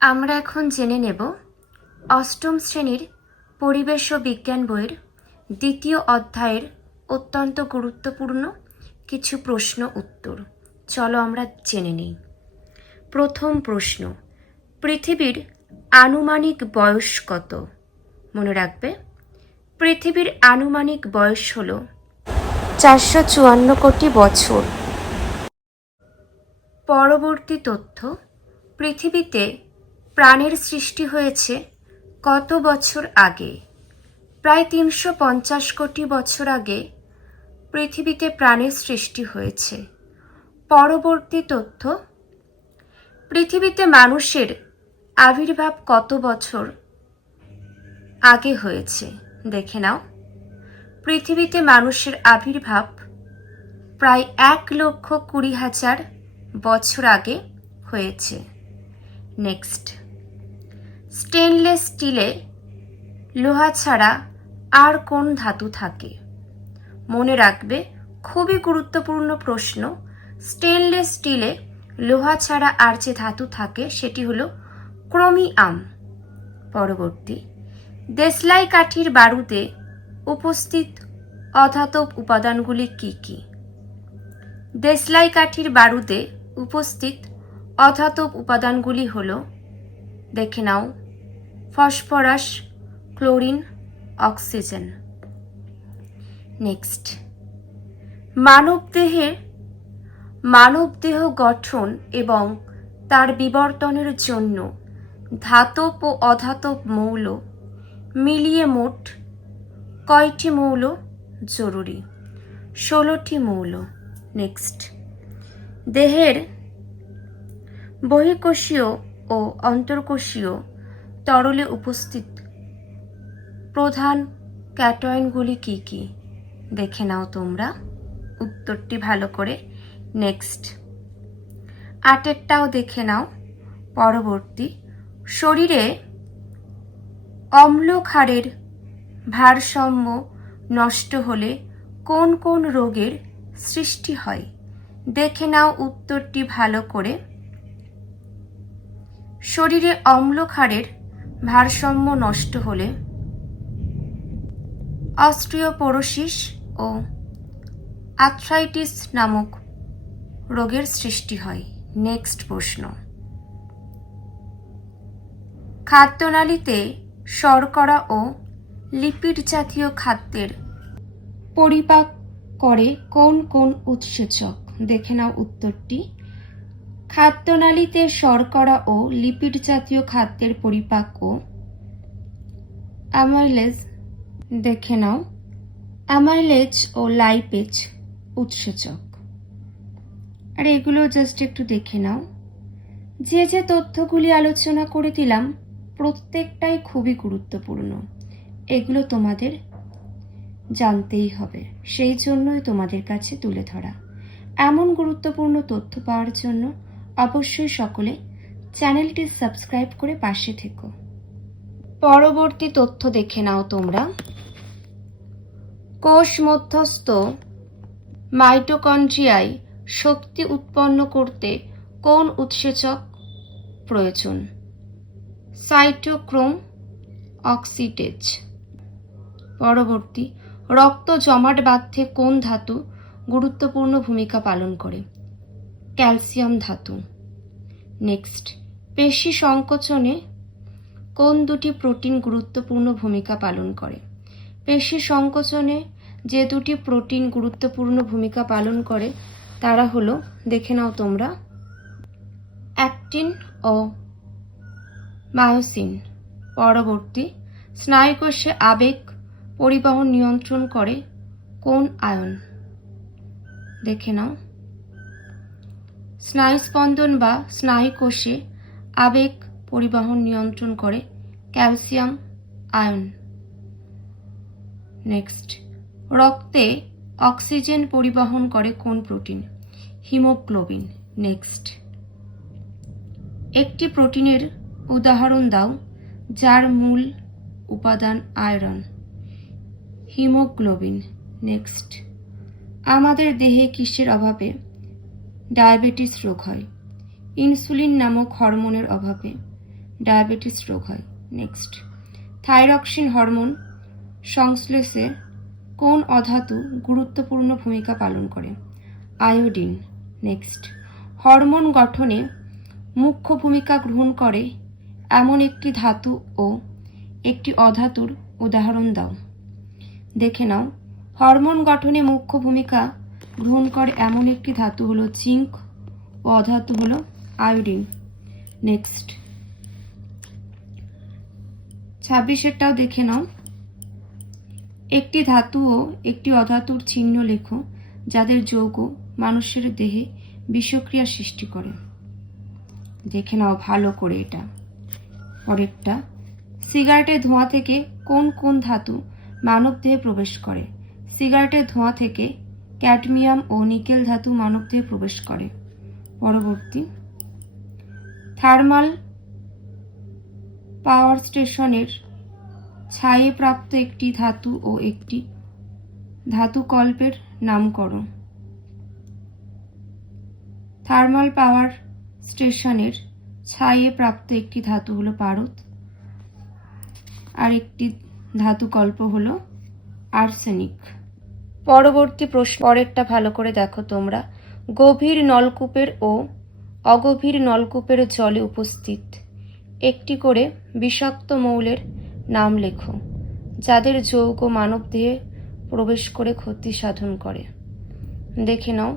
আমরা এখন জেনে নেব অষ্টম শ্রেণীর পরিবেশ ও বিজ্ঞান বইয়ের দ্বিতীয় অধ্যায়ের অত্যন্ত গুরুত্বপূর্ণ কিছু প্রশ্ন উত্তর। চলো আমরা জেনে নিই। প্রথম প্রশ্ন, পৃথিবীর আনুমানিক বয়স কত? মনে রাখবে, পৃথিবীর আনুমানিক বয়স হল 454 কোটি বছর। পরবর্তী তথ্য, পৃথিবীতে প্রাণের সৃষ্টি হয়েছে কত বছর আগে? প্রায় 350 কোটি বছর আগে পৃথিবীতে প্রাণের সৃষ্টি হয়েছে। পরবর্তী তথ্য, পৃথিবীতে মানুষের আবির্ভাব কত বছর আগে হয়েছে? দেখে নাও, পৃথিবীতে মানুষের আবির্ভাব প্রায় 1,20,000 বছর আগে হয়েছে। নেক্সট, স্টেনলেস স্টিলে লোহা ছাড়া আর কোন ধাতু থাকে? মনে রাখবে, খুবই গুরুত্বপূর্ণ প্রশ্ন। স্টেনলেস স্টিলে লোহা ছাড়া আর যে ধাতু থাকে সেটি হলো ক্রোমিয়াম। পরবর্তী, দেশলাই কাঠির বারুদে উপস্থিত অধাতব উপাদানগুলি কি কি? দেশলাই কাঠির বারুদে উপস্থিত অধাতব উপাদানগুলি হলো, দেখে নাও, ফসফরাস, ক্লোরিন, অক্সিজেন। নেক্সট, মানবদেহ গঠন এবং তার বিবর্তনের জন্য ধাতব ও অধাতব মৌল মিলিয়ে মোট কয়টি মৌল জরুরি? 16টি মৌল। নেক্সট, দেহের বহিঃকোষীয় ও অন্তর্কোষীয় তরলে উপস্থিত প্রধান ক্যাটায়নগুলি কি কি? দেখে নাও তোমরা উত্তরটি ভালো করে। নেক্সট, আটেরটাও দেখে নাও। পরবর্তী, শরীরে অম্ল ক্ষারের ভারসাম্য নষ্ট হলে কোন কোন রোগের সৃষ্টি হয়? দেখে নাও উত্তরটি ভালো করে। শরীরে অম্ল ক্ষারের ভারসাম্য নষ্ট হলে অস্টিওপোরোসিস ও আর্থ্রাইটিস নামক রোগের সৃষ্টি হয়। নেক্সট প্রশ্ন, খাদ্যনালীতে শর্করা ও লিপিড জাতীয় খাদ্যের পরিপাক করে কোন কোন উৎসেচক? দেখে নাও উত্তরটি। খাদ্যনালীতে শর্করা ও লিপিড জাতীয় খাদ্যের পরিপাক ও অ্যামাইলেজ, দেখে নাও, অ্যামাইলেজ ও লাইপেজ উৎসেচক। আর এগুলো জাস্ট একটু দেখে নাও। যে যে তথ্যগুলি আলোচনা করে দিলাম প্রত্যেকটাই খুবই গুরুত্বপূর্ণ, এগুলো তোমাদের জানতেই হবে, সেই জন্যই তোমাদের কাছে তুলে ধরা। এমন গুরুত্বপূর্ণ তথ্য পাওয়ার জন্য অবশ্যই সকলে চ্যানেলটি সাবস্ক্রাইব করে পাশে থেকো। পরবর্তী তথ্য দেখে নাও তোমরা। কোষ মধ্যস্থ মাইটোকন্ড্রিয়ায় শক্তি উৎপন্ন করতে কোন উৎসেচক প্রয়োজন? Cytochrome oxidase. পরবর্তী, রক্ত জমাট বাঁধতে কোন ধাতু গুরুত্বপূর্ণ ভূমিকা পালন করে? ক্যালসিয়াম ধাতু। নেক্সট, পেশি সংকোচনে কোন দুটি প্রোটিন গুরুত্বপূর্ণ ভূমিকা পালন করে? পেশি সংকোচনে যে দুটি প্রোটিন গুরুত্বপূর্ণ ভূমিকা পালন করে তারা হলো, দেখে নাও তোমরা, অ্যাক্টিন ও মায়োসিন। পরবর্তী, স্নায়ুকোষে আবেগ পরিবহন নিয়ন্ত্রণ করে কোন আয়ন? দেখে নাও, স্নায়ুস্পন্দন বা স্নায়ুকোষে আবেগ পরিবহন নিয়ন্ত্রণ করে ক্যালসিয়াম আয়ন। নেক্সট, রক্তে অক্সিজেন পরিবহন করে কোন প্রোটিন? হিমোগ্লোবিন। নেক্সট, একটি প্রোটিনের উদাহরণ দাও যার মূল উপাদান আয়রন। হিমোগ্লোবিন। নেক্সট, আমাদের দেহে কিসের অভাবে ডায়াবেটিস রোগ হয়? ইনসুলিন নামক হরমোনের অভাবে। ডায়াবেটিস রোগ হয়। নেক্সট, থাইরক্সিন হরমোন সংশ্লেষে কোন অধাতু গুরুত্বপূর্ণ ভূমিকা পালন করে? আয়োডিন। নেক্সট, হরমোন গঠনে মুখ্য ভূমিকা গ্রহণ করে এমন একটি ধাতু ও একটি অধাতুর উদাহরণ দাও। দেখে নাও, হরমোন গঠনে মুখ্য ভূমিকা গ্রহণ করে এমন একটি ধাতু হলো জিঙ্ক ও অধাতু হলো আয়োডিন। নেক্সট, 26এরটাও দেখে নাও। একটি ধাতু ও একটি অধাতুর চিহ্ন লেখো যাদের যৌগ মানুষের দেহে বিষক্রিয়া সৃষ্টি করে। দেখে নাও ভালো করে এটা। পরেরটা, সিগারেটের ধোঁয়া থেকে কোন কোন ধাতু মানব দেহে প্রবেশ করে? সিগারেটের ধোঁয়া থেকে ক্যাডমিয়াম ও নিকেল ধাতু মানব দেহে প্রবেশ করে। পরবর্তী, থার্মাল পাওয়ার স্টেশনের ছায়ে প্রাপ্ত একটি ধাতু ও একটি ধাতুকল্পের নাম করো। থার্মাল পাওয়ার স্টেশনের ছায়ে প্রাপ্ত একটি ধাতু হলো পারদ, আর একটি ধাতুকল্প হলো আর্সেনিক। পরবর্তী প্রশ্ন, পরেরটা ভালো করে দেখো তোমরা। গভীর নলকূপের ও অগভীর নলকূপের জলে উপস্থিত একটি করে বিষাক্ত মৌলের নাম লেখো যাদের যৌগ মানবদেহে প্রবেশ করে ক্ষতি সাধন করে। দেখে নাও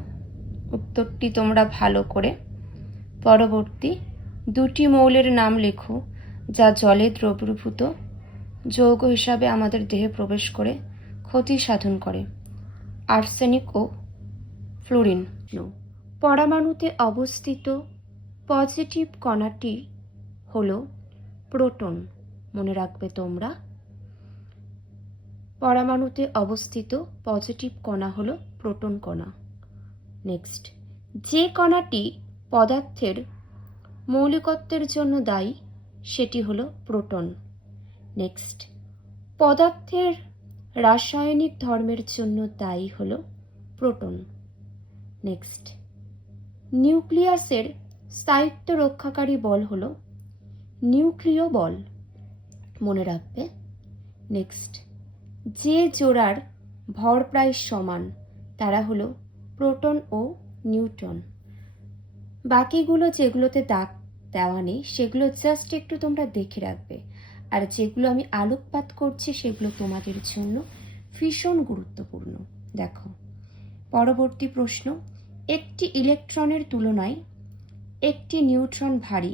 উত্তরটি তোমরা ভালো করে। পরবর্তী, দুটি মৌলের নাম লেখো যা জলে দ্রবীভূত যৌগ হিসাবে আমাদের দেহে প্রবেশ করে ক্ষতি সাধন করে। আর্সেনিক ও ফ্লোরিন। পরমাণুতে অবস্থিত পজিটিভ কণাটি হলো প্রোটন। মনে রাখবে তোমরা, পরমাণুতে অবস্থিত পজিটিভ কণা হলো প্রোটন কণা। নেক্সট, যে কণাটি পদার্থের মৌলিকত্বের জন্য দায়ী সেটি হলো প্রোটন। নেক্সট, পদার্থের রাসায়নিক ধর্মের জন্য দায়ী হলো প্রোটন। নেক্সট, নিউক্লিয়াসের স্থায়িত্ব রক্ষাকারী বল হলো নিউক্লিয় বল। মনে রাখবে। নেক্সট, যে জোড়ার ভর প্রায় সমান তারা হলো প্রোটন ও নিউট্রন। বাকিগুলো যেগুলোতে দাগ দেওয়া নেই সেগুলো জাস্ট একটু তোমরা দেখে রাখবে, আর যেগুলো আমি আলোকপাত করছি সেগুলো তোমাদের জন্য ভীষণ গুরুত্বপূর্ণ। দেখো পরবর্তী প্রশ্ন, একটি ইলেকট্রনের তুলনায় একটি নিউট্রন ভারী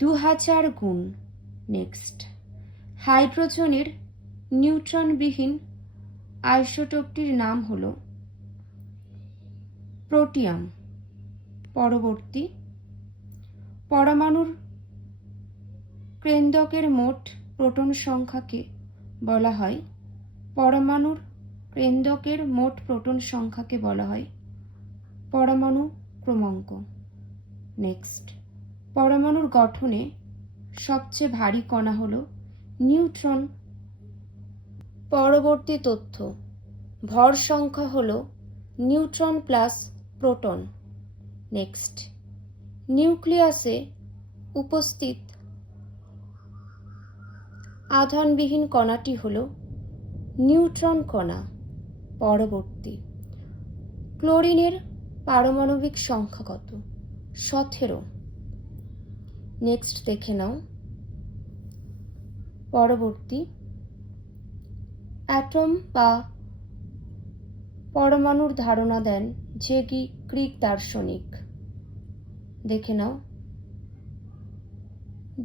2000 গুণ। নেক্সট, হাইড্রোজেনের নিউট্রনবিহীন আইসোটোপটির নাম হলো প্রোটিয়াম। পরবর্তী, পরমাণুর কেন্দ্রকের মোট প্রোটন সংখ্যাকে বলা হয় পরমাণুর কেন্দ্রকের মোট প্রোটন সংখ্যাকে বলা হয় পরমাণু ক্রমাঙ্ক। নেক্সট, পরমাণুর গঠনে সবচেয়ে ভারী কণা হলো নিউট্রন। পরবর্তী তথ্য, ভর সংখ্যা হলো নিউট্রন প্লাস প্রোটন। নেক্সট, নিউক্লিয়াসে উপস্থিত আধানবিহীন কণাটি হলো নিউট্রন কণা। পরবর্তী, ক্লোরিনের পারমাণবিক সংখ্যা কত? 17। নেক্সট দেখে নাও। পরবর্তী, অ্যাটম বা পরমাণুর ধারণা দেন যে গ্রিক দার্শনিক। দেখে নাও,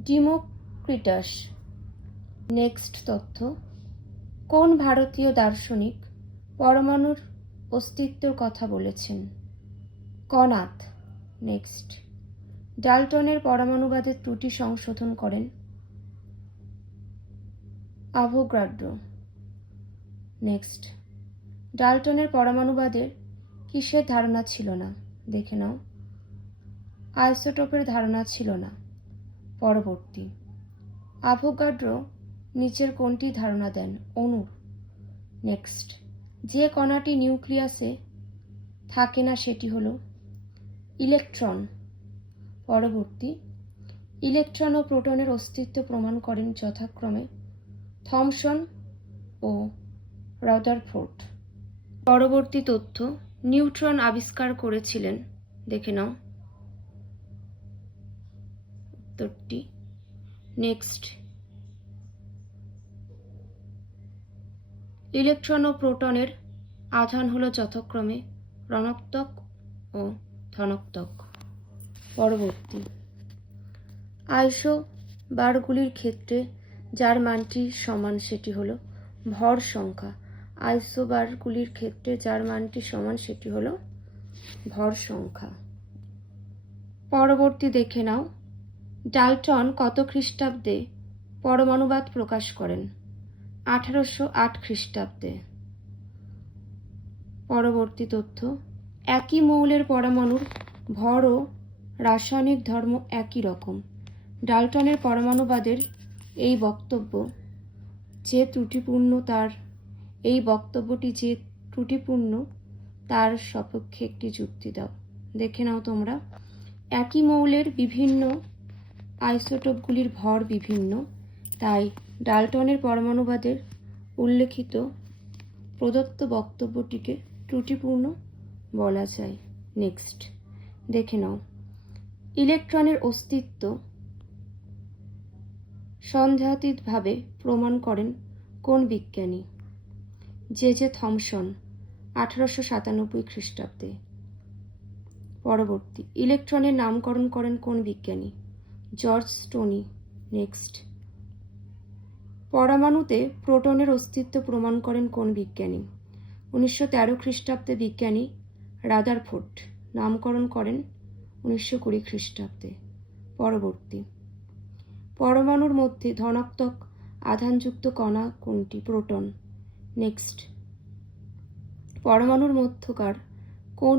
ডিমোক্রিটাস। নেক্সট তথ্য, কোন ভারতীয় দার্শনিক পরমাণুর অস্তিত্বের কথা বলেছেন? কনাদ। নেক্সট, ডাল্টনের পরমাণুবাদের ত্রুটি সংশোধন করেন অ্যাভোগাড্রো। নেক্সট, ডাল্টনের পরমাণুবাদের কিসের ধারণা ছিল না? দেখে নাও, আইসোটোপের ধারণা ছিল না। পরবর্তী, অ্যাভোগাড্রো নিচের কোনটি ধারণা দেন? অণুর। নেক্সট, যে কণাটি নিউক্লিয়াসে থাকে না সেটি হলো ইলেকট্রন। পরবর্তী, ইলেকট্রন ও প্রোটনের অস্তিত্ব প্রমাণ করেন যথাক্রমে থমসন ও রাদারফোর্ড। পরবর্তী তথ্য, নিউট্রন আবিষ্কার করেছিলেন, দেখে নাও উত্তরটি। নেক্সট, ইলেকট্রন ও প্রোটনের আধান হলো যথাক্রমে ঋণাত্মক ও ধনাত্মক। পরবর্তী, আইসোবারগুলির ক্ষেত্রে যার মানটি সমান সেটি হলো ভর সংখ্যা। আইসোবারগুলির ক্ষেত্রে যার মানটি সমান সেটি হলো ভর সংখ্যা। পরবর্তী দেখে নাও, ডাল্টন কত খ্রিস্টাব্দে পরমাণুবাদ প্রকাশ করেন? 1808 খ্রিস্টাব্দে। পরবর্তী তথ্য, একই মৌলের পরমাণুর ভর ও রাসায়নিক ধর্ম একই রকম। ডাল্টনের পরমাণুবাদের এই বক্তব্যটি যে ত্রুটিপূর্ণ তার সপক্ষে একটি যুক্তি দাও। দেখে নাও তোমরা, একই মৌলের বিভিন্ন আইসোটোপগুলির ভর বিভিন্ন, তাই ডাল্টনের পরমাণুবাদের উল্লেখিত প্রদত্ত বক্তব্যটিকে ত্রুটিপূর্ণ বলা যায়। নেক্সট, দেখে নাও, ইলেকট্রনের অস্তিত্ব সন্দেহাতীতভাবে প্রমাণ করেন কোন বিজ্ঞানী? জে থমসন, 1897 খ্রিস্টাব্দে। পরবর্তী, ইলেকট্রনের নামকরণ করেন কোন বিজ্ঞানী? George stony. নেক্সট, পরমাণুতে প্রোটনের অস্তিত্ব প্রমাণ করেন কোন বিজ্ঞানী? 1913 খ্রিস্টাব্দে বিজ্ঞানী রাদারফোর্ড। নামকরণ করেন 1920 খ্রিস্টাব্দে। পরবর্তী, পরমাণুর মধ্যে ধনাত্মক আধানযুক্ত কণা কোনটি? প্রোটন। নেক্সট, পরমাণুর মধ্যকার কোন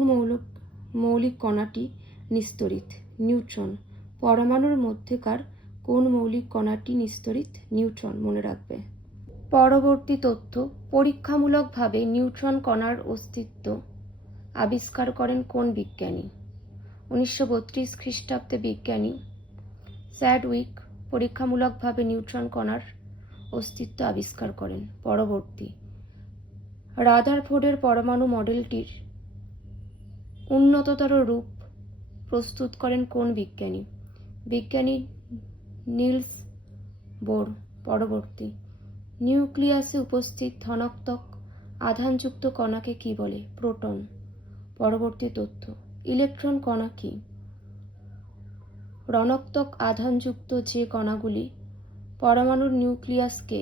মৌলিক কণাটি নিস্তরিত? নিউট্রন। পরমাণুর মধ্যকার কোন মৌলিক কণাটি নিস্তরিত? নিউট্রন, মনে রাখবে। পরবর্তী তথ্য, পরীক্ষামূলকভাবে নিউট্রন কণার অস্তিত্ব আবিষ্কার করেন কোন বিজ্ঞানী? 1932 খ্রিস্টাব্দে বিজ্ঞানী স্যাডউইক পরীক্ষামূলকভাবে নিউট্রন কণার অস্তিত্ব আবিষ্কার করেন। পরবর্তী, রাদারফোর্ডের পরমাণু মডেলটির উন্নততর রূপ প্রস্তুত করেন কোন বিজ্ঞানী? বিজ্ঞানী নিলস বোর। পরবর্তী, নিউক্লিয়াসে উপস্থিত ধনাত্মক আধানযুক্ত কণাকে কি বলে? প্রোটন। পরবর্তী তথ্য, ইলেকট্রন কণা কি? ঋণাত্মক আধানযুক্ত যে কণাগুলি পরমাণুর নিউক্লিয়াসকে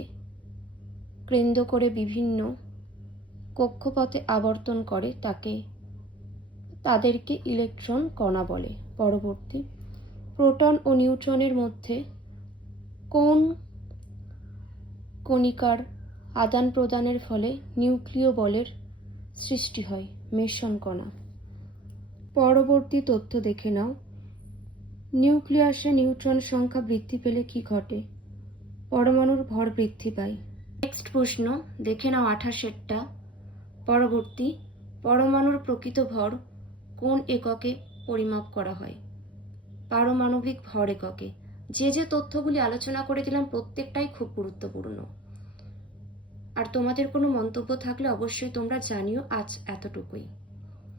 কেন্দ্র করে বিভিন্ন কক্ষপথে আবর্তন করে তাদেরকে ইলেকট্রন কণা বলে। পরবর্তী, প্রোটন ও নিউট্রনের মধ্যে কোন কণিকার আদান প্রদানের ফলে নিউক্লিয় বলের সৃষ্টি হয়? মেসন কণা। পরবর্তী তথ্য দেখে নাও, নিউক্লিয়াসে নিউট্রন সংখ্যা বৃদ্ধি পেলে কি ঘটে? পরমাণুর ভর বৃদ্ধি পায়। নেক্সট প্রশ্ন দেখে নাও 28টা। পরবর্তী, পরমাণুর প্রকৃত ভর কোন এককে পরিমাপ করা হয়? পারমাণবিক ভর এককে। যে তথ্যগুলি আলোচনা করে দিলাম প্রত্যেকটাই খুব গুরুত্বপূর্ণ। আর তোমাদের কোনো মন্তব্য থাকলে অবশ্যই তোমরা জানিও। আজ এতটুকুই।